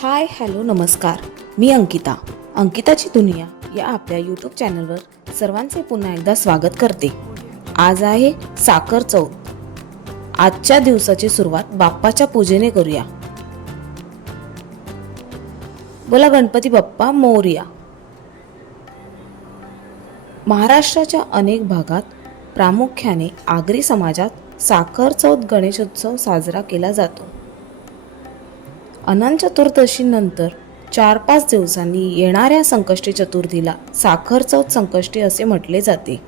Hi hello नमस्कार. मी अंकिताची दुनिया या आपल्या यूट्यूब चॅनलवर सर्वांचे पुन्हा एकदा स्वागत करते. आज आहे साखर चौथ. आजच्या दिवसाची सुरुवात बाप्पाच्या पूजेने करूया. बोला गणपती बाप्पा मोरया. महाराष्ट्राच्या अनेक भागात प्रामुख्याने आगरी समाजात साखर चौथ गणेशोत्सव साजरा केला जातो. अनंत चतुर्दशीनंतर 4-5 दिवसांनी येणाऱ्या संकष्टी चतुर्थीला साखर चौथ संकष्टी असे म्हटले जाते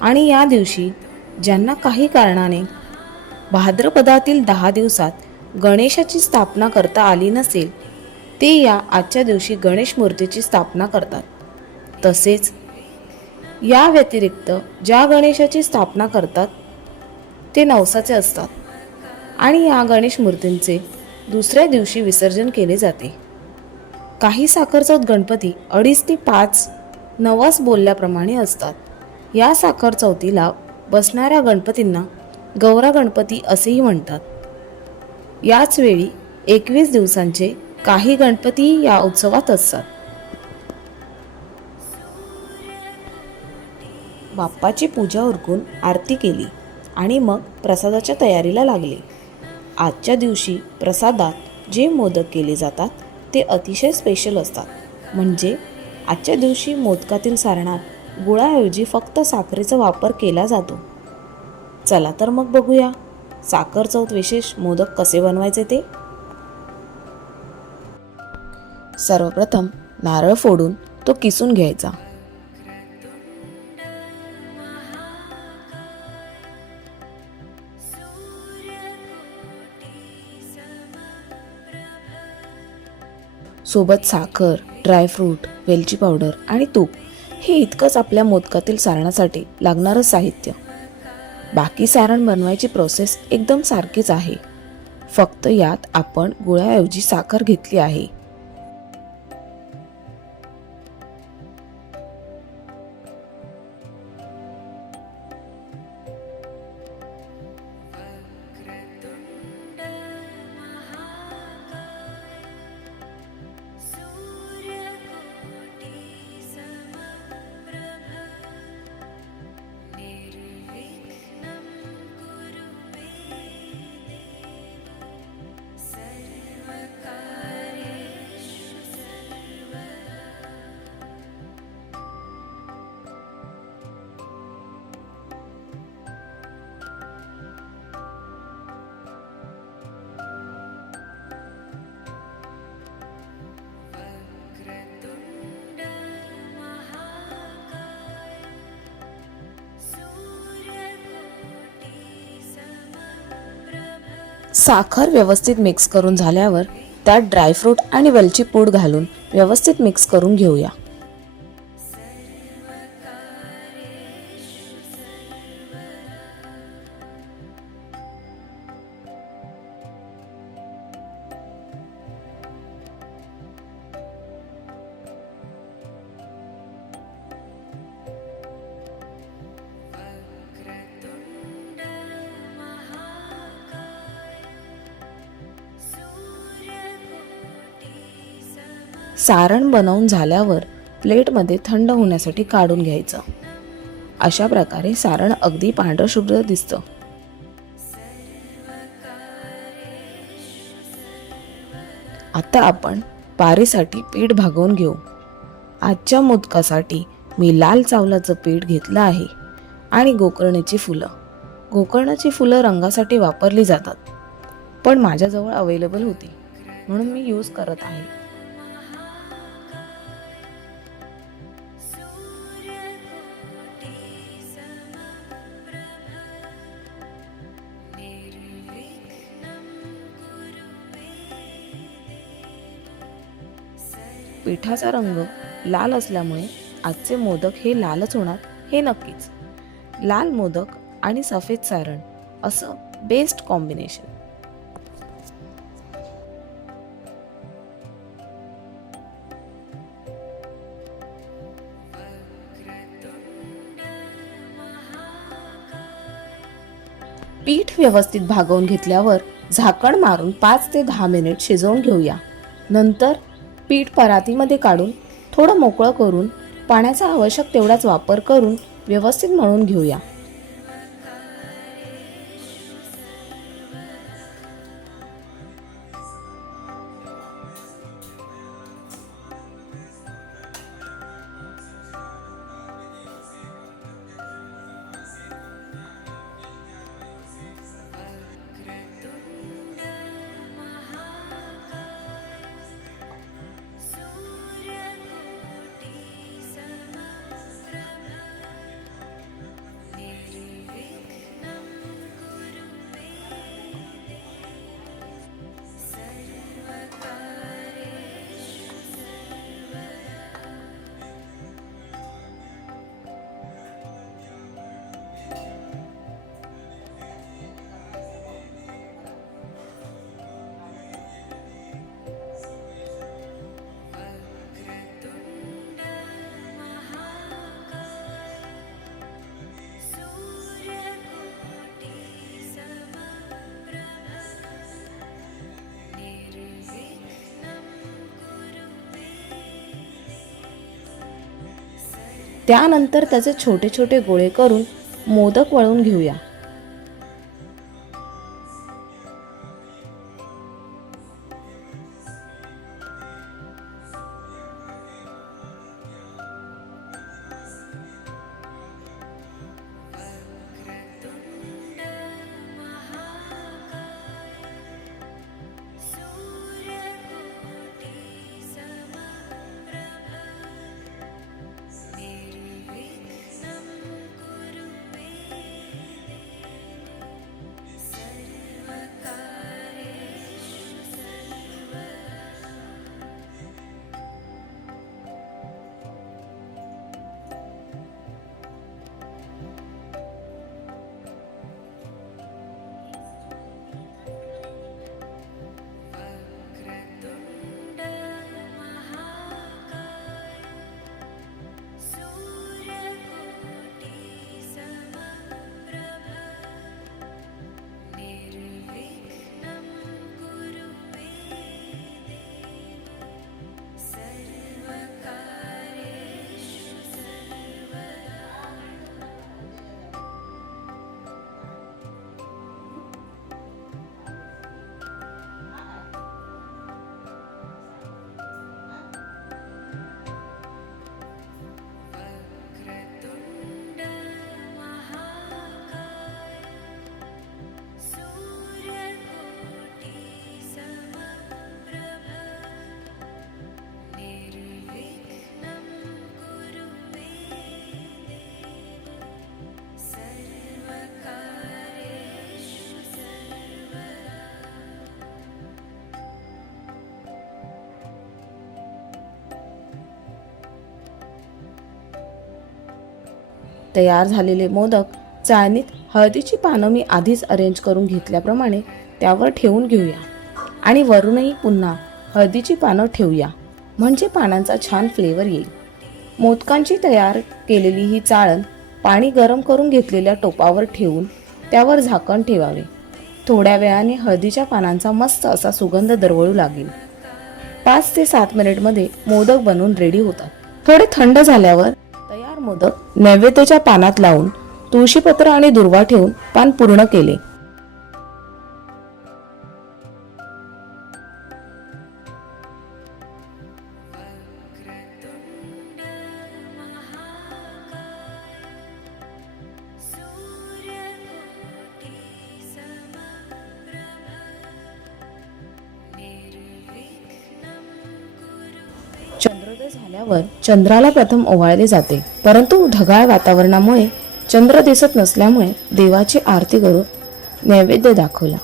आणि या दिवशी ज्यांना काही कारणाने भाद्रपदातील 10 दिवसात गणेशाची स्थापना करता आली नसेल ते या आजच्या दिवशी गणेश मूर्तीची स्थापना करतात. तसेच या व्यतिरिक्त ज्या गणेशाची स्थापना करतात ते नवसाचे असतात आणि या गणेश मूर्तींचे दुसऱ्या दिवशी विसर्जन केले जाते. काही साखर चौथ गणपती 2.5 ते 5 नवस बोलल्याप्रमाणे असतात. या साखर चौथीला बसणाऱ्या गणपतींना गौरा गणपती असेही म्हणतात. याच वेळी 21 दिवसांचे काही गणपती या उत्सवात असतात. बाप्पाची पूजा उरकून आरती केली आणि मग प्रसादाच्या तयारीला लागले. आजच्या दिवशी प्रसादात जे मोदक केले जातात ते अतिशय स्पेशल असतात. म्हणजे आजच्या दिवशी मोदकातील सारणात गुळाऐवजी फक्त साखरेचा वापर केला जातो. चला तर मग बघूया साखर चौथ विशेष मोदक कसे बनवायचे ते. सर्वप्रथम नारळ फोडून तो किसून घ्यायचा. सोबत साखर, ड्रायफ्रूट, वेलची पावडर आणि तूप हे इतकंच आपल्या मोदकातील सारणासाठी लागणारं साहित्य. बाकी सारण बनवायची प्रोसेस एकदम सारखीच आहे, फक्त यात आपण गुळाऐवजी साखर घेतली आहे. साखर व्यवस्थित मिक्स करून झाल्यावर त्यात ड्रायफ्रूट आणि वेलची पूड घालून व्यवस्थित मिक्स करून घेऊया. सारण बनवून झाल्यावर प्लेटमध्ये थंड होण्यासाठी काढून घ्यायचं. अशा प्रकारे सारण अगदी पांढरशुभ्र दिसतं. आता आपण पारीसाठी पीठ भागवून घेऊ. आजच्या मोदकासाठी मी लाल चावलाचं पीठ घेतलं आहे आणि गोकर्णाची फुलं. गोकर्णाची फुलं रंगासाठी वापरली जातात, पण माझ्याजवळ अवेलेबल होती म्हणून मी यूज करत आहे. पिठाचा रंग लाल असल्यामुळे आजचे मोदक हे लालच होणार हे नक्कीच. लाल मोदक आणि सफेद सारण असं बेस्ट कॉम्बिनेशन. पीठ व्यवस्थित भागवून घेतल्यावर झाकण मारून 5 ते 10 मिनिट शिजवून घेऊया. नंतर पीठ परातीमध्ये काढून थोडं मोकळं करून पाण्याचा आवश्यक तेवढाच वापर करून व्यवस्थित मळून घेऊया. त्यानंतर त्याचे छोटे छोटे गोळे करून मोदक वळून घेऊया. तयार झालेले मोदक चाळणीत हळदीची पानं मी आधीच अरेंज करून घेतल्याप्रमाणे त्यावर ठेवून घेऊया आणि वरूनही पुन्हा हळदीची पानं ठेवूया, म्हणजे पानांचा छान फ्लेवर येईल. मोदकांची तयार केलेली ही चाळण पाणी गरम करून घेतलेल्या टोपावर ठेवून त्यावर झाकण ठेवावे. थोड्या वेळाने हळदीच्या पानांचा मस्त असा सुगंध दरवळू लागेल. 5 ते 7 मिनिटमध्ये मोदक बनवून रेडी होतात. थोडे थंड झाल्यावर तयार मोदक नैवेद्याच्या पानात लावून तुळशीपत्र आणि दुर्वा ठेवून पान पूर्ण केले. चंद्रोदय झाल्यावर चंद्राला प्रथम ओवाळले जाते, परंतु ढगाळ वातावरणामुळे चंद्र दिसत नसल्यामुळे देवाची आरती करून नैवेद्य दाखवला.